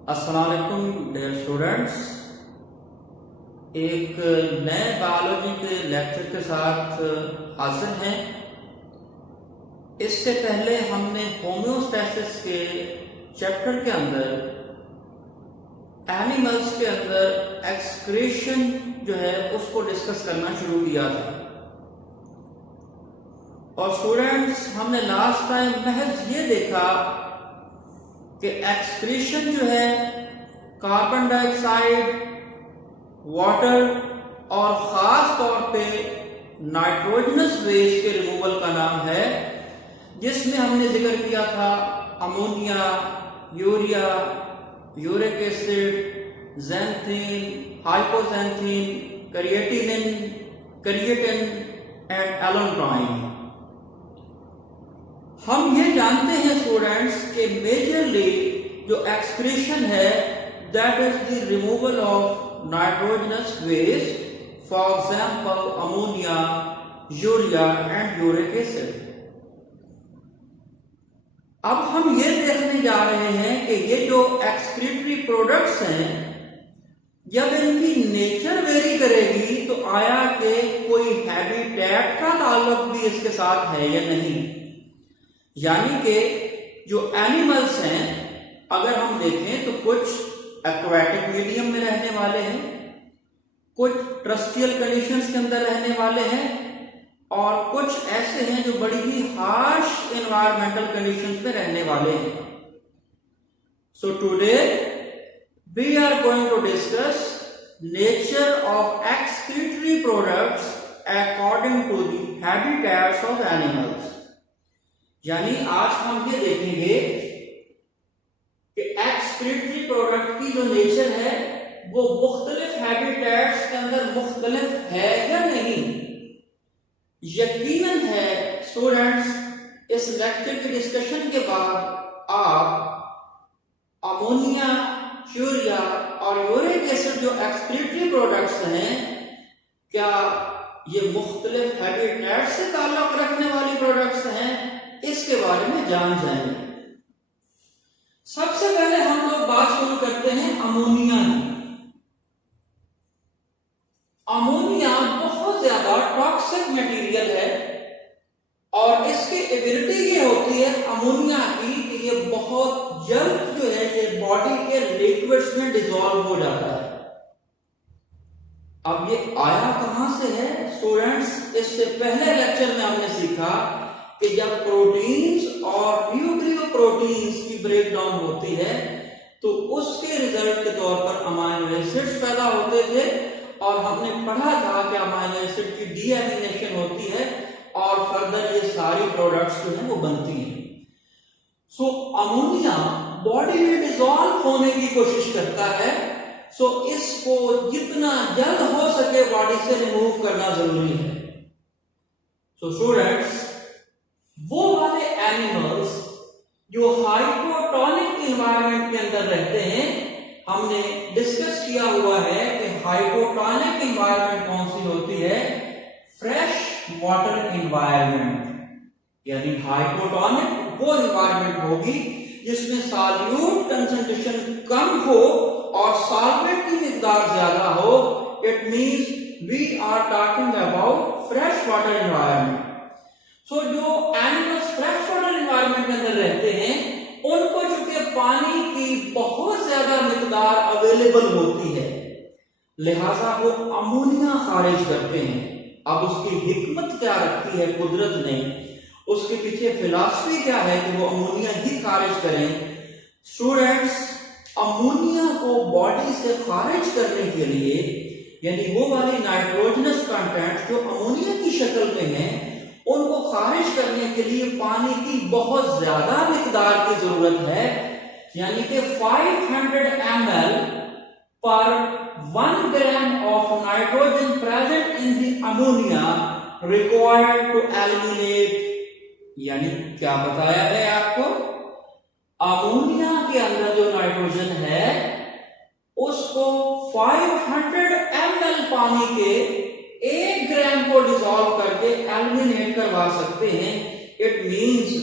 अस्सलाम वालेकुम dear students. एक नए बायोलॉजी के लेक्चर के साथ हाजिर हैं। इससे पहले हमने होम्योस्टैसिस के चैप्टर के अंदर एनिमल्स के अंदर एक्सक्रीशन जो है उसको डिस्कस करना शुरू किया था। और स्टूडेंट्स, हमने लास्ट टाइम महज ये देखा कि एक्सक्रीशन जो है कार्बन डाइऑक्साइड, वाटर और ख़ास तौर पे नाइट्रोजनस वेस्ट के रिमूवल का नाम है, जिसमें हमने जिक्र किया था ammonia, urea, uric acid, xanthine, hypoxanthine, creatine and allantoin. हम ये जानते हैं स्टूडेंट्स कि मेजरली जो एक्सक्रीशन है that is the removal of nitrogenous waste, for example ammonia, urea and uric acid. अब हम ये देखने जा रहे हैं कि ये जो एक्सक्रीटरी प्रोडक्ट्स हैं, जब इनकी नेचर वेरी करेगी तो आया कि कोई हैबिटेट का ताल्लुक भी इसके साथ है या नहीं। यानी कि जो एनिमल्स हैं, अगर हम देखें तो कुछ एक्वाटिक मीडियम में रहने वाले हैं, कुछ टर्स्ट्रियल कंडीशंस के अंदर रहने वाले हैं, और कुछ ऐसे हैं जो बड़ी ही हार्श एनवायरमेंटल कंडीशंस में रहने वाले हैं। So today we are going to discuss nature of excretory products according to the habitats of animals. यानी आज हम ये देखेंगे कि एक्सक्रीटरी प्रोडक्ट की जो नेचर है वो मुख्तलिफ हैबिटेट्स के अंदर मुख्तलिफ है या नहीं। यकीनन है स्टूडेंट्स, इस लेक्चर के डिस्कशन के बाद आप अमोनिया, यूरिया और यूरिक एसिड जो एक्सक्रीटरी प्रोडक्ट्स हैं, क्या ये मुख्तलिफ हैबिटेट्स से ताल्लुक रखने वाली प्रोडक्ट्स हैं, इसके बारे में जान जाएंगे। सबसे पहले हम लोग बात शुरू करते हैं अमोनिया की। अमोनिया बहुत ज्यादा टॉक्सिक मटेरियल है और इसकी एबिलिटी ये होती है अमोनिया की कि ये बहुत जल्द जो है ये बॉडी के लिक्विड्स में डिसॉल्व हो जाता है। अब ये आया कहां से है स्टूडेंट्स? इससे पहले लेक्चर में हमने सीखा कि जब प्रोटीन्स और न्यूक्लियोप्रोटीन्स की ब्रेकडाउन होती है तो उसके रिजल्ट के तौर पर अमाइनो एसिड्स पैदा होते थे, और हमने पढ़ा था कि अमाइनो एसिड की डीएमिनेशन होती है और फर्दर ये सारी प्रोडक्ट्स जो हैं वो बनती हैं। सो अमोनिया बॉडी में डिसॉल्व होने की कोशिश करता है, सो इसको जितना जल्द हो सके बॉडी से रिमूव करना जरूरी है। सो स्टूडेंट्स, वो वाले एनिमल्स जो हाइपोटोनिक एनवायरनमेंट के अंदर रहते हैं, हमने डिस्कस किया हुआ है कि हाइपोटोनिक एनवायरनमेंट कौन सी होती है? Fresh water environment. यानी हाइपोटोनिक वो एनवायरनमेंट होगी जिसमें सॉल्यूट कंसंट्रेशन कम हो और सॉल्वेंट की मिकदार ज्यादा हो। It means we are talking about fresh water environment. So जो एनिमल्स फ्रेश वाटर एनवायरनमेंट के अंदर रहते हैं, उनको चूंकि पानी की बहुत ज्यादा मिकदार अवेलेबल होती है, लिहाजा वो अमोनिया खारिज करते हैं। अब उसकी हिकमत क्या रखी है कुदरत ने, उसके पीछे फिलॉसफी क्या है कि वो अमोनिया ही खारिज करें? स्टूडेंट्स, अमोनिया को बॉडी से खारिज करने के लिए, यानी वो वाली नाइट्रोजनस कंटेंट जो अमोनिया की शक्ल में है, उनको खारिज करने के लिए पानी की बहुत ज्यादा मिकदार की जरूरत है। यानी कि 500 ml पर 1 gram of nitrogen present in the ammonia required to eliminate. यानी क्या बताया है आपको? अमोनिया के अंदर जो नाइट्रोजन है उसको 500 ml पानी के 1 ग्राम को डिसॉल्व करके एलिमिनेट करवा सकते हैं। इट मींस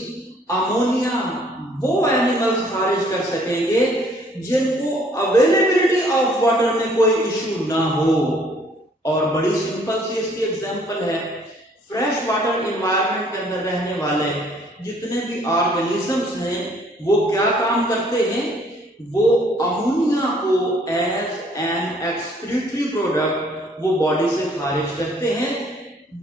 अमोनिया वो एनिमल्स खारिज कर सकेंगे जिनको अवेलेबिलिटी ऑफ वाटर में कोई इश्यू ना हो। और बड़ी सिंपल सी इसकी एग्जांपल है, फ्रेश वाटर एनवायरनमेंट के अंदर रहने वाले जितने भी ऑर्गेनिजम्स हैं वो क्या काम करते हैं, वो अमोनिया को एज एन एक्सक्रीटरी प्रोडक्ट वो बॉडी से खारिज करते हैं,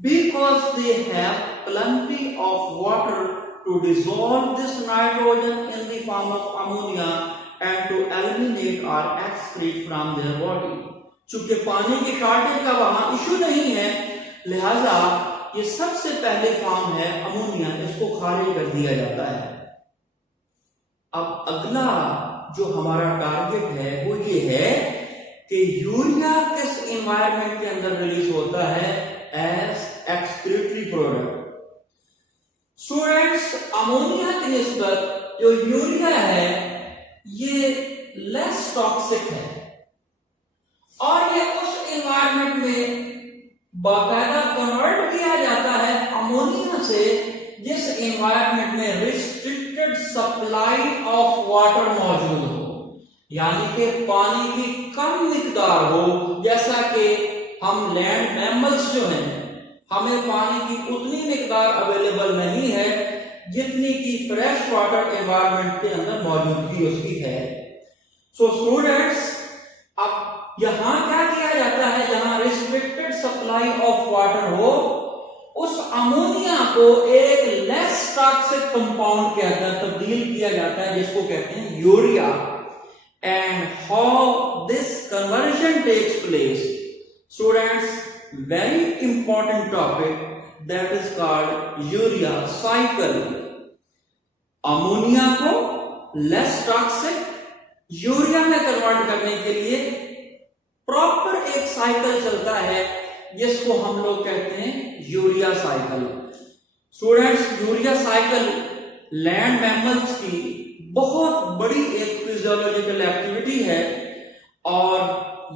because they have plenty of water to dissolve this nitrogen in the form of ammonia and to eliminate और एक्सक्रीट फ्रॉम देयर बॉडी। चूंकि पानी की शॉर्टेज का वहां इशू नहीं है, लिहाजा ये सबसे पहले फॉर्म है अमोनिया, इसको खारिज कर दिया जाता है। अब अगला जो हमारा टारगेट है वो ये है कि यूरिया किस एनवायरनमेंट के अंदर रिलीज होता है, as excretory product. Students, ammonia की निस्बत जो यूरिया है ये लेस टॉक्सिक है और ये उस एनवायरनमेंट में बाकायदा कन्वर्ट किया जाता है अमोनिया से जिस एनवायरनमेंट में रिस्ट्रिक्टेड सप्लाई ऑफ वाटर मौजूद हो, यानी कि पानी की कम मिकदार हो। जैसा कि हम लैंड मैमल्स जो हैं, हमें पानी की उतनी मिकदार अवेलेबल नहीं है जितनी की फ्रेश वाटर एनवायरनमेंट के अंदर मौजूदगी उसकी है। सो स्टूडेंट्स, अब यहां क्या किया जाता है, जहां रिस्ट्रिक्टेड सप्लाई ऑफ वाटर हो, उस अमोनिया को एक लेस टॉक्सिक कंपाउंड के अंदर तब्दील किया जाता है जिसको कहते हैं urea. And how this conversion takes place, students, very important topic, that is called urea cycle. Ammonia को लेस टॉक्सिक यूरिया में कन्वर्ट करने के लिए प्रॉपर एक साइकिल चलता है जिसको हम लोग कहते हैं urea cycle. Students, urea cycle land mammals की बहुत बड़ी एक फिजियोलॉजिकल एक्टिविटी है और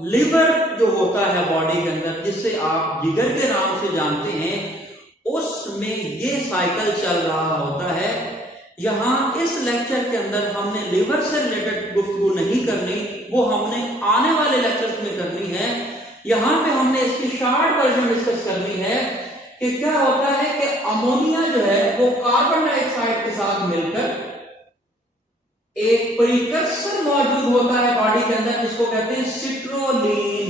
लिवर जो होता है बॉडी के अंदर, जिससे आप जिगर के नाम से जानते हैं, उसमें ये साइकिल चल रहा होता है। यहां इस लेक्चर के अंदर हमने लिवर से रिलेटेड गुफ्तगू नहीं करनी, वो हमने आने वाले लेक्चर्स में करनी है। यहां पे हमने इसकी शॉर्ट वर्जन डिस्कस करनी है कि क्या होता है कि अमोनिया जो है वो कार्बन डाइऑक्साइड के साथ मिलकर एक प्रीकर्सर मौजूद होता है बॉडी के अंदर जिसको कहते हैं सिट्रोलीन,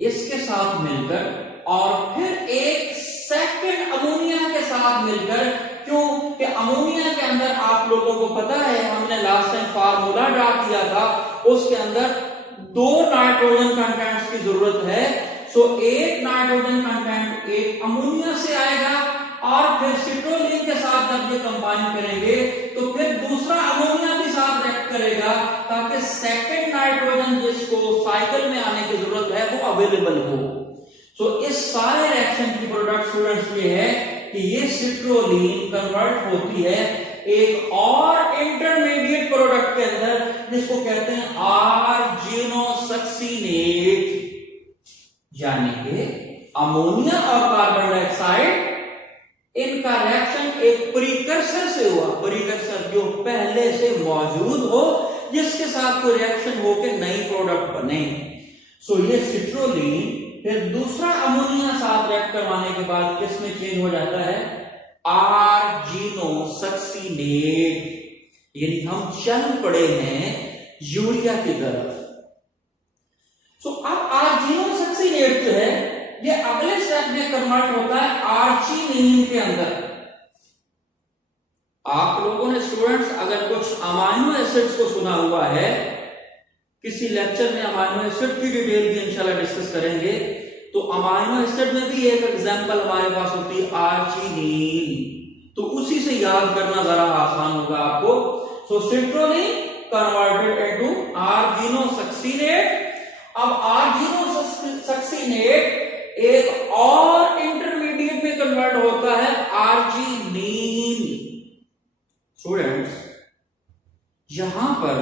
इसके साथ मिलकर और फिर एक सेकंड अमोनिया के साथ मिलकर, क्योंकि अमोनिया के अंदर आप लोगों को पता है, हमने लास्ट टाइम फार्मूला ड्रा किया था, उसके अंदर 2 नाइट्रोजन कंटेंट्स की जरूरत है। सो एक नाइट्रोजन कंटेंट एक अमोनिया से आएगा और फिर सिट्रोलीन के साथ जब ये कंबाइन करेंगे तो फिर दूसरा अमोनिया भी साथ रिएक्ट करेगा ताकि सेकंड नाइट्रोजन जिसको साइकिल में आने की जरूरत है वो अवेलेबल हो। सो इस सारे रिएक्शन की प्रोडक्ट स्टूडेंट्स ये है कि ये सिट्रोलीन कन्वर्ट होती है एक और इंटरमीडिएट प्रोडक्ट के अंदर जिसको कहते हैं आर्जिनोसक्सीनेट, यानी कि अमोनिया और कार्बन डाइऑक्साइड इनका रिएक्शन एक प्रीकर्सर से हुआ, प्रीकर्सर जो पहले से मौजूद हो जिसके साथ कोई रिएक्शन होकर नई प्रोडक्ट बने। सो ये सिट्रोलीन फिर दूसरा अमोनिया साथ रिएक्ट करवाने के बाद किसमें चेंज हो जाता है, आर्जिनोसक्सीनेट, यानी हम चल पड़े हैं यूरिया की तरफ। सो अब आर्जिनोसक्सीनेट जो है ये अगले स्टेप में कन्वर्ट होता है आर्जिनिन के अंदर। आप लोगों ने स्टूडेंट्स अगर कुछ अमाइनो एसिड्स को सुना हुआ है, किसी लेक्चर में अमाइनो एसिड की डिटेल भी इंशाल्लाह डिस्कस करेंगे, तो अमाइनो एसिड में भी एक एग्जांपल हमारे पास होती है आर्जिनिन, तो उसी से याद करना जरा आसान होगा आपको। सो सिट्रोलीन कन्वर्टेड इनटू आर्जिनोसक्सीनेट। अब आर्जिनोसक्सीनेट एक और इंटरमीडिएट में कन्वर्ट होता है आर्जिनिन। स्टूडेंट्स, यहां पर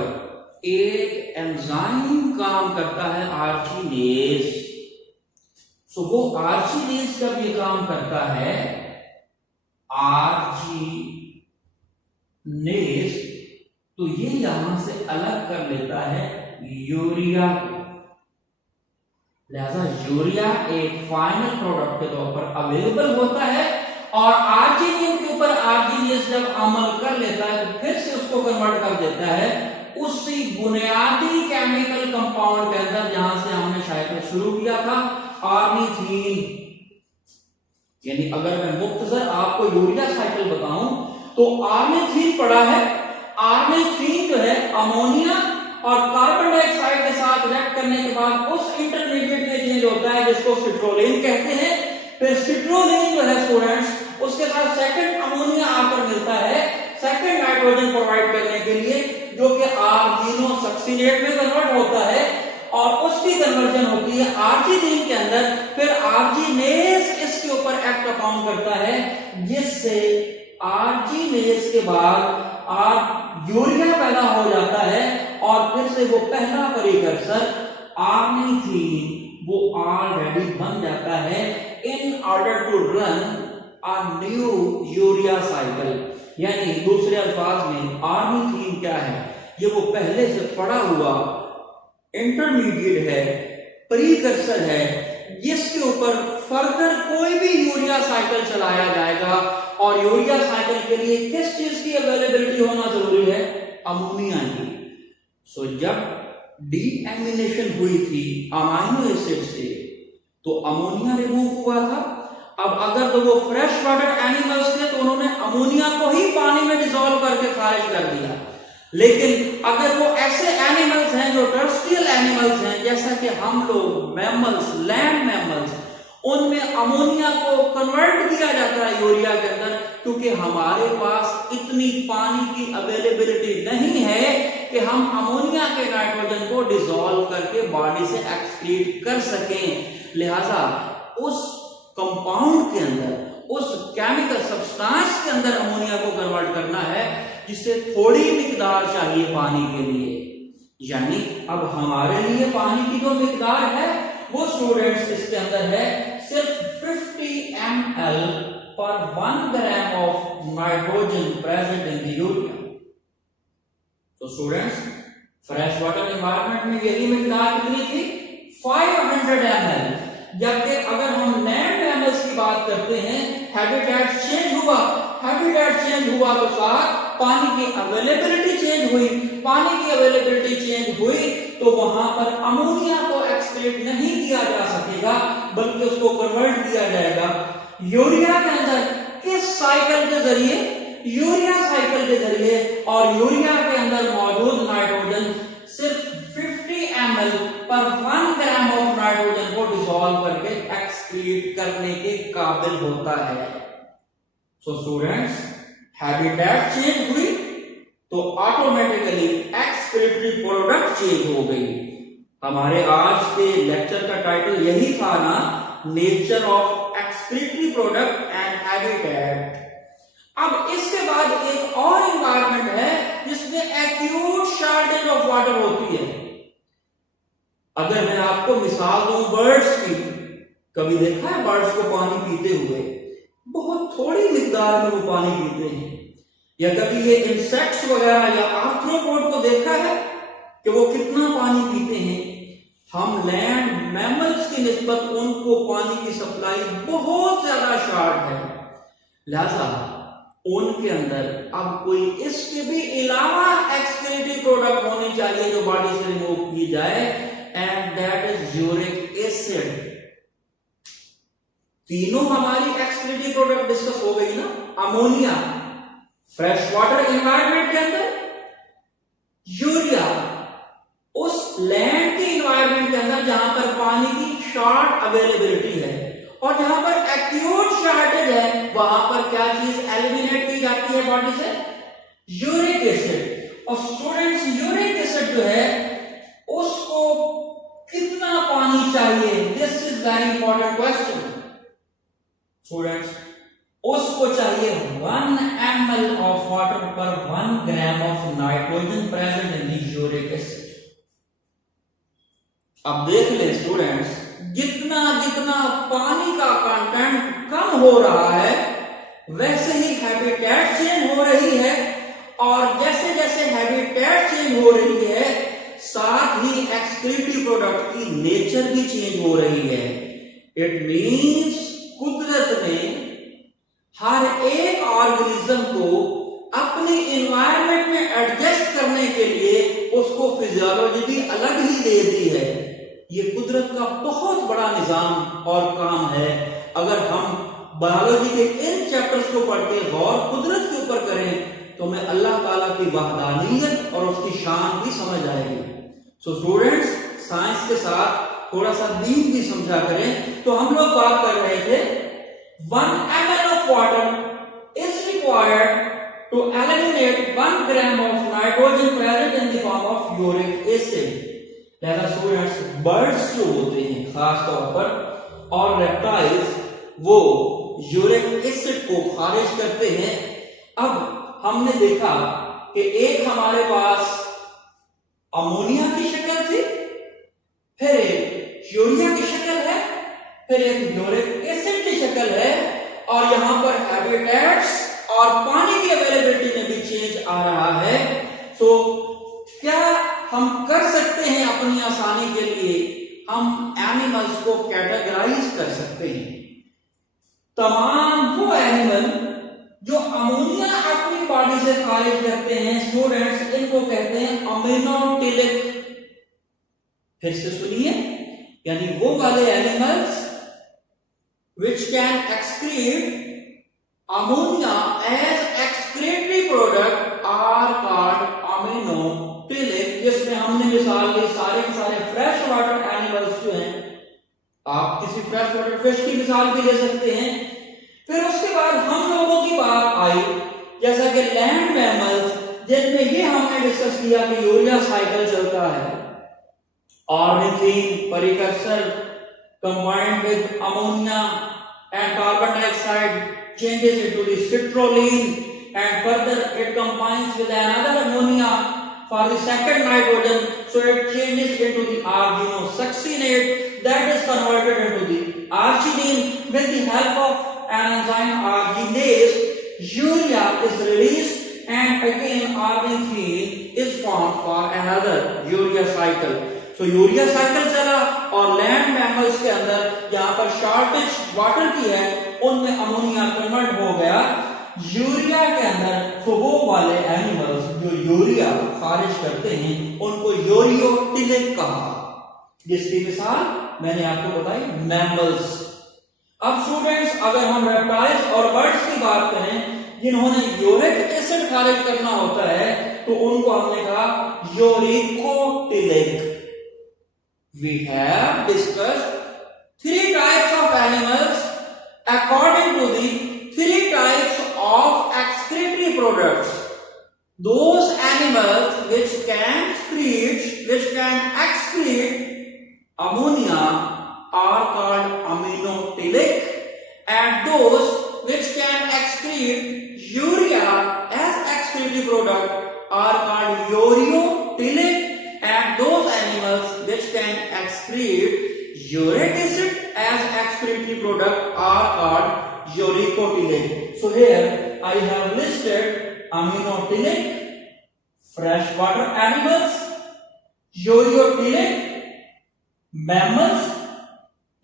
एक एंजाइम काम करता है आर्जिनेज। सो वो आर्जिनेज जब ये काम करता है, आर्जिनेज तो ये यहां से अलग कर लेता है यूरिया को। लिहाजा यूरिया एक फाइनल प्रोडक्ट के तौर पर अवेलेबल होता है और आर्जिनिन के ऊपर आर्जिनियस जब अमल कर लेता है तो फिर से उसको कन्वर्ट कर देता है उसी बुनियादी केमिकल कंपाउंड के अंदर जहां से हमने शायद शुरू किया था, ऑर्निथीन। यानी अगर मैं मुख्तसर आपको यूरिया साइकिल बताऊं तो ऑर्निथीन पड़ा है। ऑर्निथीन जो है अमोनिया और कार्बन डाइऑक्साइड के साथ रिएक्ट करने के बाद उस इंटरमीडिएट में चेंज होता है जिसको सिट्रोलिन कहते हैं। फिर सिट्रोलिन जो है स्टूडेंट्स उसके साथ सेकंड अमोनिया आकर मिलता है सेकंड नाइट्रोजन प्रोवाइड करने के लिए, जो कि आर्जिनोसक्सिनेट में कन्वर्ट होता है और उसकी कन्वर्जन होती है आर्जिनिन के अंदर। फिर आर्जिनेस इसके ऊपर एक्ट अपॉन करता है जिससे आर्जिनेस के बाद यूरिया पैदा हो जाता है और फिर से वो पहला प्रीकर्सर ऑर्निथीन वो ऑलरेडी बन जाता है in order to run a new urea cycle. यानी दूसरे अल्फाज में ऑर्निथीन क्या है, ये वो पहले से पड़ा हुआ इंटरमीडिएट है, प्रीकर्सर है, जिसके ऊपर फर्दर कोई भी यूरिया साइकिल चलाया जाएगा। और यूरिया साइकिल के लिए किस चीज की अवेलेबिलिटी होना जरूरी है, अमोनिया की। सो जब डीएमिनेशन हुई थी अमाइनो एसिड से तो अमोनिया रिमूव हुआ था। अब अगर तो वो फ्रेश वाटर एनिमल्स थे तो उन्होंने अमोनिया को ही पानी में डिसॉल्व करके खारिज कर दिया। लेकिन अगर वो ऐसे एनिमल्स हैं जो टर्स्ट्रियल एनिमल्स हैं जैसा कि हम लोग मैमल्स, लैंड मैमल्स, उनमें अमोनिया को कन्वर्ट किया जाता है यूरिया के अंदर, क्योंकि हमारे पास इतनी पानी की अवेलेबिलिटी नहीं है कि हम अमोनिया के नाइट्रोजन को डिसॉल्व करके बॉडी से एक्सक्रीट कर सकें। लिहाजा उस कंपाउंड के अंदर, उस केमिकल सब्सटेंस के अंदर अमोनिया को कन्वर्ट करना है जिससे थोड़ी मिकदार चाहिए पानी के लिए। यानी अब हमारे लिए पानी की जो मिकदार है वो स्टूडेंट्स इसके अंदर है सिर्फ 50 ml पर 1 gram of nitrogen present in the urea. तो स्टूडेंट्स फ्रेश वाटर एनवायरनमेंट में यही मिकदार कितनी थी, 500 ml। जबकि अगर हम लैंड मैमल्स की बात करते हैं, हैबिटेट चेंज हुआ, हैबिटेट चेंज हुआ तो साथ पानी की अवेलेबिलिटी चेंज हुई। पानी की अवेलेबिलिटी चेंज हुई तो वहां पर अमोनिया को एक्सक्रीट नहीं किया जा सकेगा बल्कि उसको कन्वर्ट किया जाएगा यूरिया के अंदर। किस साइकिल के जरिए, यूरिया साइकिल के जरिए। और यूरिया के अंदर मौजूद नाइट्रोजन सिर्फ 50 ml पर 1 ग्राम ऑफ नाइट्रोजन को डिसॉल्व करके एक्सक्रीट करने के काबिल होता है। सो स्टूडेंट्स हैबिटेट चेंज हुई तो ऑटोमेटिकली एक्सक्रीटरी प्रोडक्ट चेंज हो गई। हमारे आज के लेक्चर का टाइटल यही था ना, nature of excretory product and habitat. अब इसके बाद एक और एनवायरनमेंट है जिसमें एक्यूट शॉर्टेज ऑफ वाटर होती है। अगर मैं आपको मिसाल दूं बर्ड्स की, कभी देखा है बर्ड्स को पानी पीते हुए? बहुत थोड़ी मिकदार में वो पानी पीते हैं। या कभी ये इंसेक्ट्स वगैरह या आर्थ्रोपोड को देखा है कि वो कितना पानी पीते हैं? हम लैंड मैमल्स की निस्बत उनको पानी की सप्लाई बहुत ज्यादा शॉर्ट है। लिहाजा उनके अंदर अब कोई इसके भी अलावा एक्सक्रीटरी प्रोडक्ट होनी चाहिए जो बॉडी से रिमूव की जाए, and that is uric acid. तीनों हमारी एक्सक्रीटरी प्रोडक्ट डिस्कस हो गई ना, अमोनिया फ्रेश वाटर एनवायरनमेंट के अंदर, यूरिया उस लैंड के एनवायरनमेंट के अंदर जहां पर पानी की शॉर्ट अवेलेबिलिटी है, और जहां पर एक्यूट शॉर्टेज है वहां पर क्या चीज एलिमिनेट की जाती है बॉडी से, यूरिक एसिड। और स्टूडेंट्स यूरिक एसिड जो है उसको कितना पानी चाहिए, this is very important question students. उसको चाहिए 1 ml ऑफ वाटर पर 1 gram of nitrogen present in the uric acid. अब देख ले स्टूडेंट्स, जितना जितना पानी का कंटेंट कम हो रहा है वैसे ही हैबिटेट चेंज हो रही है और जैसे जैसे हैबिटेट चेंज हो रही है साथ ही एक्सक्रीटिव प्रोडक्ट की नेचर भी चेंज हो रही है। इट मींस कुदरत ने हर एक ऑर्गेनिज्म को अपने एनवायरनमेंट में एडजस्ट करने के लिए उसको फिजियोलॉजी भी अलग ही दे दी है। ये कुदरत का बहुत बड़ा निजाम और काम है। अगर हम बायोलॉजी के इन चैप्टर्स को पढ़ के गौर कुदरत के ऊपर करें तो हमें अल्लाह ताला की वहदानियत और उसकी शान भी समझ आएगी। सो स्टूडेंट्स, साइंस के साथ थोड़ा सा दीन भी समझा करें। तो हम लोग बात कर रहे थे 1 ml of water is required to eliminate 1 gram of nitrogen present in the form of uric acid। लिहाजा स्टूडेंट्स, बर्ड्स जो होते हैं खास तौर पर और रेप्टाइल्स वो यूरिक एसिड को खारिज करते हैं। अब हमने देखा कि एक हमारे पास अमोनिया की शक्ल थी, फिर एक यूरिया की शक्ल है, फिर एक यूरिक एसिड की शक्ल है और यहां पर हैबिटेट्स और पानी की अवेलेबिलिटी में भी चेंज आ रहा है। सो क्या हम कर सकते हैं अपनी आसानी के लिए, हम एनिमल्स को कैटेगराइज कर सकते हैं। तमाम वो एनिमल जो अमोनिया अपनी बॉडी से खारिज करते हैं स्टूडेंट्स, इनको कहते हैं अमीनोटिलिक। फिर से सुनिए, यानी वो वाले animals which can excrete ammonia as excretory product are called aminotylic। जिसमें हमने मिसाल ली सारे के सारे फ्रेश वाटर एनिमल्स जो हैं, आप किसी फ्रेश वाटर फिश की मिसाल भी ले सकते हैं। फिर उसके बाद हम लोगों की बात आई जैसा कि लैंड मैमल्स, जिनमें ये हमने डिस्कस किया कि यूरिया साइकिल चलता है। Ornithine precursor combined with ammonia and carbon dioxide changes into the citrulline and further it combines with another ammonia for the second nitrogen, so it changes into the arginosuccinate that is converted into the arginine. With the help of an enzyme arginase, urea is released and again arginine is formed for another urea cycle। तो urea cycle चला और land mammals के अंदर जहां पर shortage water की है उनमें अमोनिया कन्वर्ट हो गया यूरिया के अंदर। तो वो वाले एनिमल्स जो यूरिया खारिज करते हैं उनको यूरियोटिलिक कहा, जिसकी मिसाल मैंने आपको बताई मैमल्स। अब स्टूडेंट्स, अगर हम रेप्टाइल्स और बर्ड्स की बात करें जिन्होंने यूरिक एसिड खारिज करना होता है तो उनको हमने कहा यूरिकोटिलिक। We have discussed 3 types of animals according to the 3 types of excretory products. Those animals which can excrete ammonia are called aminotylic, and those which can excrete urea as excretory product are called ureotylic, and those animals which can excrete uric acid as excretory product are called uricotylic। So here I have listed aminotylic, freshwater animals, ureotylic, mammals,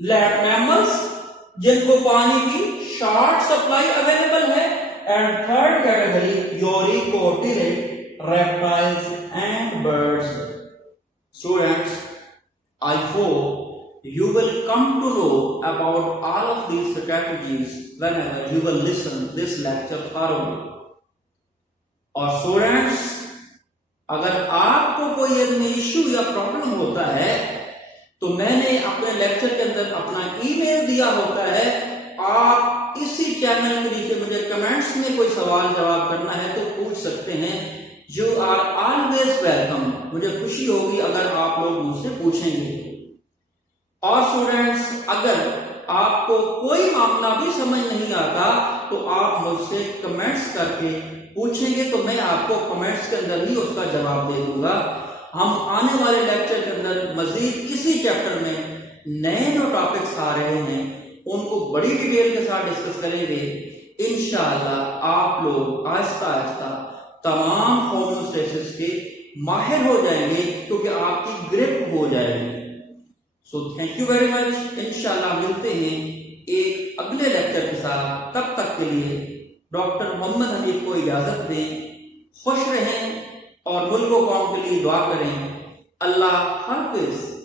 land mammals जिनको पानी की short supply available है, and third category uricotelic reptiles and birds। Students, I hope you will come to know about all of these strategies whenever you will listen this lecture thoroughly। और students, अगर आपको कोई इनमें issue या problem होता है तो मैंने अपने लेक्चर के अंदर अपना ईमेल दिया होता है, आप इसी चैनल के नीचे मुझे कमेंट्स में कोई सवाल जवाब करना है तो पूछ सकते हैं। You are always welcome. मुझे खुशी होगी अगर आप लोग मुझसे पूछेंगे। और स्टूडेंट्स, अगर आपको कोई मामला भी समझ नहीं आता तो आप मुझसे कमेंट्स करके पूछेंगे तो मैं आपको कमेंट्स के अंदर ही उसका जवाब दे दूंगा। हम आने वाले लेक्चर के अंदर मजीद इसी चैप्टर में नए जो टॉपिक्स आ रहे हैं उनको बड़ी डिटेल के साथ डिस्कस करेंगे। इंशाअल्लाह आप लोग आहिस्ता आहिस्ता तमाम होम्योस्टेसिस के माहिर हो जाएंगे, क्योंकि आपकी ग्रिप हो जाएगी। So thank you very much. इंशाल्लाह मिलते हैं एक अगले लेक्चर के साथ। तब तक के लिए डॉक्टर मोहम्मद हनीफ को इजाजत दें। खुश रहें और मुल्क व कौम के लिए दुआ करें। अल्लाह हाफिज।